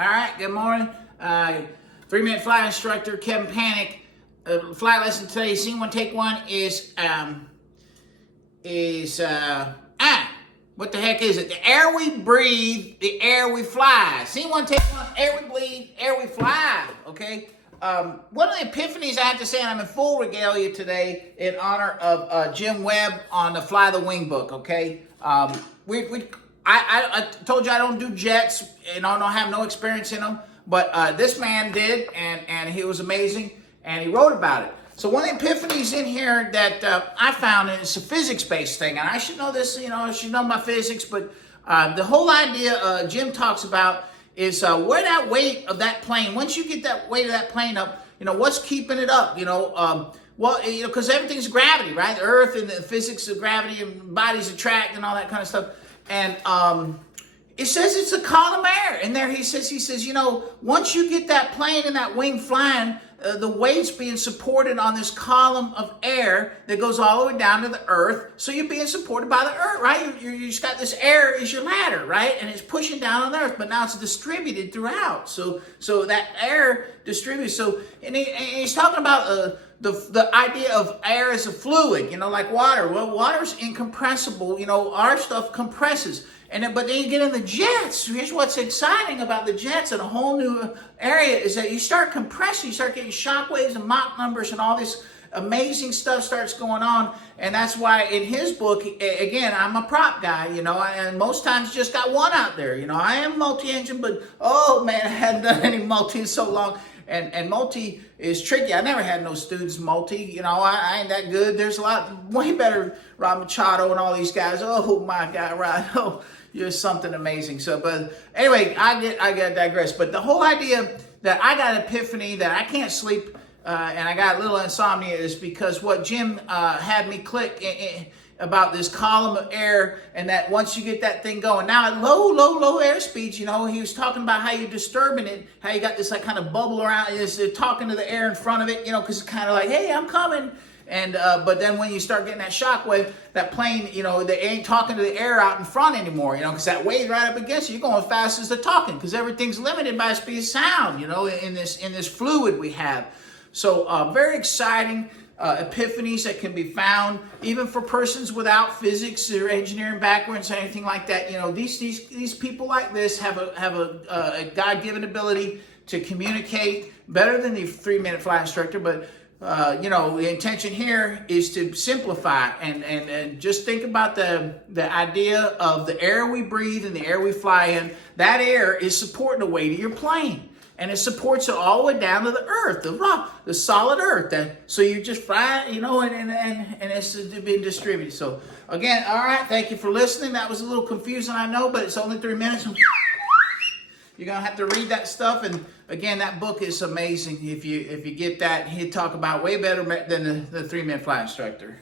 All right, good morning. 3-minute fly instructor, Kevin Panic. Flight lesson today, scene one, take one is what the heck is it? The air we breathe, the air we fly. Scene one, take one, air we breathe, air we fly, okay? One of the epiphanies I have to say, and I'm in full regalia today in honor of Jim Webb on the Fly the Wing book, okay? I told you I don't do jets, and I don't have no experience in them, but this man did, and he was amazing, and he wrote about it. So one of the epiphanies in here that I found, and it's a physics-based thing, and I should know this, I should know my physics, but the whole idea Jim talks about is where that weight of that plane, once you get that weight of that plane up, what's keeping it up, because everything's gravity, right? The Earth and the physics of gravity and bodies attract and all that kind of stuff. And it says it's a column of air. And there he says, once you get that plane and that wing flying, the weight's being supported on this column of air that goes all the way down to the earth. So you're being supported by the earth, right? You just got this air as your ladder, right? And it's pushing down on the earth, but now it's distributed throughout. So that air distributes. So, and he's talking about the idea of air as a fluid, like water. Well, water's incompressible. Our stuff compresses. But then you get in the jets. Here's what's exciting about the jets in a whole new area is that you start compressing, you start getting shock waves and Mach numbers and all this amazing stuff starts going on. And that's why in his book, again, I'm a prop guy, and most times just got one out there. I am multi-engine, but oh man, I hadn't done any multi in so long. And multi is tricky. I never had no students multi. I ain't that good. There's a lot way better. Rob Machado and all these guys. Oh my God, Rod. Oh, you're something amazing. So, but anyway, I get digress. But the whole idea that I got an epiphany that I can't sleep and I got a little insomnia is because what Jim had me click about this column of air, and that once you get that thing going, now at low air speeds, he was talking about how you're disturbing it, how you got this like kind of bubble around, it's talking to the air in front of it, because it's kind of like, hey, I'm coming. And but then when you start getting that shock wave, that plane, they ain't talking to the air out in front anymore, because that wave right up against you, you're going fast as they're talking, because everything's limited by the speed of sound, in this fluid we have. So very exciting epiphanies that can be found even for persons without physics or engineering backgrounds or anything like that. These people like this have a God-given ability to communicate better than the 3-minute fly instructor, but the intention here is to simplify and just think about the idea of the air we breathe and the air we fly in. That air is supporting the weight of your plane. And it supports it all the way down to the earth, the rock, the solid earth. So you just fly, and it's being distributed. So again, all right, thank you for listening. That was a little confusing, I know, but it's only 3 minutes. You're gonna have to read that stuff. And again, that book is amazing. If you get that, he'd talk about way better than the 3-minute fly instructor.